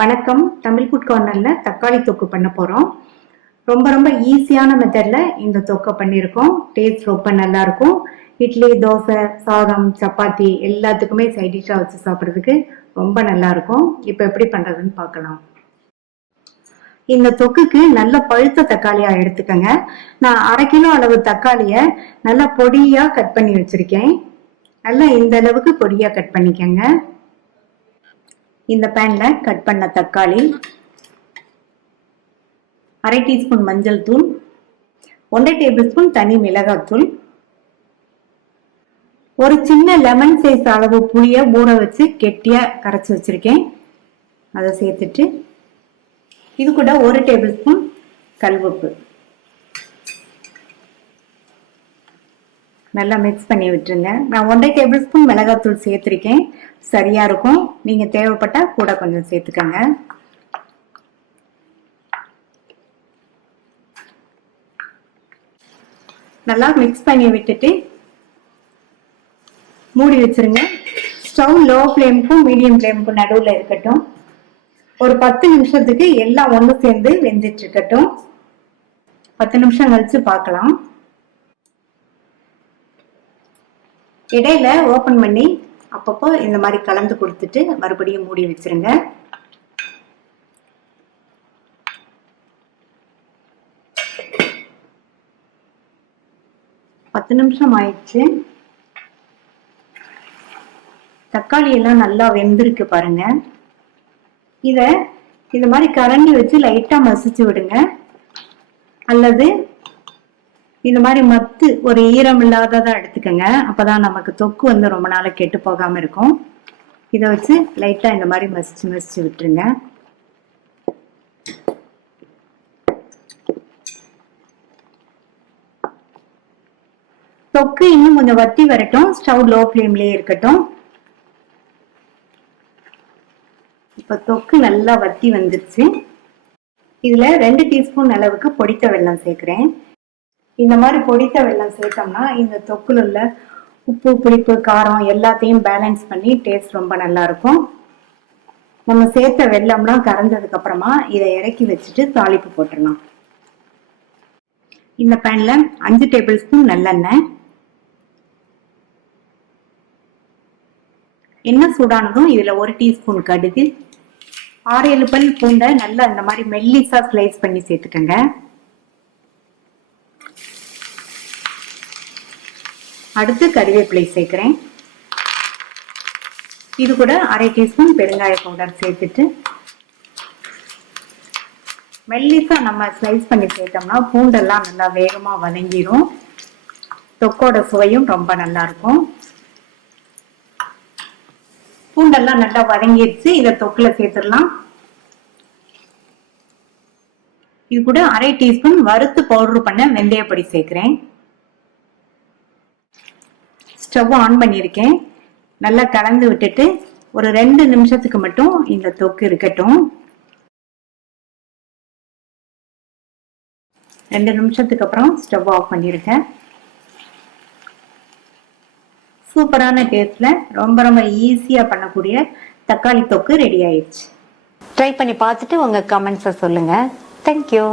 வணக்கம். தமிழ் ஃபுட் கார்னர்ல தக்காளி தொக்கு பண்ண போறோம். ரொம்ப ஈஸியான மெத்தட்ல இந்த தொக்கை பண்ணியிருக்கோம். டேஸ்ட் ரொம்ப நல்லா இருக்கும். இட்லி, தோசை, சாதம், சப்பாத்தி எல்லாத்துக்குமே சைட் டிஷ்ஷா வச்சு சாப்பிட்றதுக்கு ரொம்ப நல்லா இருக்கும். இப்போ எப்படி பண்றதுன்னு பார்க்கலாம். இந்த தொக்குக்கு நல்ல பழுத்த தக்காளியா எடுத்துக்கங்க. நான் 1/2 கிலோ அளவு தக்காளிய நல்லா பொடியா கட் பண்ணி வச்சிருக்கேன். நல்லா இந்த அளவுக்கு பொடியா கட் பண்ணிக்கங்க. இந்த பேன்ல கட் பண்ண தக்காளி, 1/2 டீஸ்பூன் மஞ்சள் தூள், 1 டேபிள் ஸ்பூன் தனி மிளகாய் தூள், ஒரு சின்ன லெமன் சைஸ் அளவு புளிய ஊற வச்சு கெட்டியா கரைச்சி வச்சிருக்கேன். அதை சேர்த்துட்டு இது கூட 1 டேபிள் ஸ்பூன் கல்லுப்பு நல்லா மிக்ஸ் பண்ணி விட்டுருங்க. நான் 1 டேபிள் ஸ்பூன் மிளகாத்தூள் சேர்த்திருக்கேன். சரியா இருக்கும். நீங்க தேவைப்பட்டா கூட கொஞ்சம் சேர்த்துக்கங்க. நல்லா மிக்ஸ் பண்ணி விட்டுட்டு மூடி வச்சிருங்க. ஸ்டவ் லோ ஃப்ளேமுக்கும் மீடியம் ஃப்ளேமுக்கும் நடுவில் இருக்கட்டும். ஒரு 10 நிமிஷத்துக்கு எல்லாம் ஒன்று சேர்ந்து வெந்துட்டு இருக்கட்டும். 10 நிமிஷம் கழிச்சு பார்க்கலாம். இடையில ஓபன் பண்ணி அப்பப்போ இந்த மாதிரி கலந்து கொடுத்துட்டு மறுபடியும் மூடி வச்சிருங்க. பத்து நிமிஷம் ஆயிடுச்சு. தக்காளி எல்லாம் நல்லா வெந்திருக்கு பாருங்க. இத இந்த மாதிரி கரண்டி வச்சு லைட்டா மசிச்சு விடுங்க. அல்லது இந்த மாதிரி மத்து ஒரு ஈரம் இல்லாததா எடுத்துக்கங்க. அப்பதான் நமக்கு தொக்கு ரொம்ப நாளை கெட்டு போகாம இருக்கும். இதை வச்சு லைட்டா இந்த மாதிரி மசிச்சு விட்டுருங்க. தொக்கு இன்னும் கொஞ்சம் வத்தி வரட்டும். ஸ்டவ் லோ ஃப்ளேம்லயே இருக்கட்டும். இப்ப தொக்கு நல்லா வத்தி வந்துருச்சு. இதுல 2 டீஸ்பூன் அளவுக்கு பொடித்த வெல்லம் சேர்க்கிறேன். இந்த மாதிரி பொடித்த வெல்லம் சேர்த்தோம்னா இந்த தொக்குல உள்ள உப்பு, புளிப்பு, காரம் எல்லாத்தையும் பேலன்ஸ் பண்ணி டேஸ்ட் ரொம்ப நல்லா இருக்கும். நம்ம சேர்த்த வெல்லம்லாம் கரைஞ்சதுக்கு அப்புறமா இதை இறக்கி வச்சுட்டு தாளிப்பு போட்டுடலாம். இந்த பேன்ல 5 டேபிள் ஸ்பூன் நல்லெண்ணெய். எண்ணெய் சூடானதும் இதுல 1 டீஸ்பூன் கடுகு, 6-7 பல் பூண்டை நல்லா இந்த மாதிரி மெல்லிசா ஸ்லைஸ் பண்ணி சேர்த்துக்கங்க. அடுத்து கறிவேப்பிலை சேர்க்கிறேன். இது கூட 1/2 டீஸ்பூன் பெருங்காய பவுடர் சேர்த்துட்டு மெல்லிசா நம்ம ஸ்லைஸ் பண்ணி சேர்த்தோம்னா பூண்டெல்லாம் நல்லா வேகமா வதங்கிடும். தொக்கோட சுவையும் ரொம்ப நல்லா இருக்கும். பூண்டெல்லாம் நல்லா வதங்கிடுச்சு. இதை தொக்குல சேர்த்துடலாம். இது கூட 1/2 டீஸ்பூன் வறுத்து பவுடர் பண்ண வெந்தயப்பொடி சேர்க்கிறேன். ஸ்டவ் ஆன் பண்ணியிருக்கேன். நல்லா கலந்து விட்டுட்டு ஒரு 2 நிமிஷத்துக்கு மட்டும் இந்த தொக்கு இருக்கட்டும். 2 நிமிஷத்துக்கு அப்புறம் ஸ்டவ் ஆஃப் பண்ணியிருக்கேன். சூப்பரான டேஸ்ட்ல ரொம்ப ஈஸியா பண்ணக்கூடிய தக்காளி தொக்கு ரெடி ஆயிடுச்சு. ட்ரை பண்ணி பார்த்துட்டு உங்க கமெண்ட்ஸை சொல்லுங்க. தேங்க்யூ.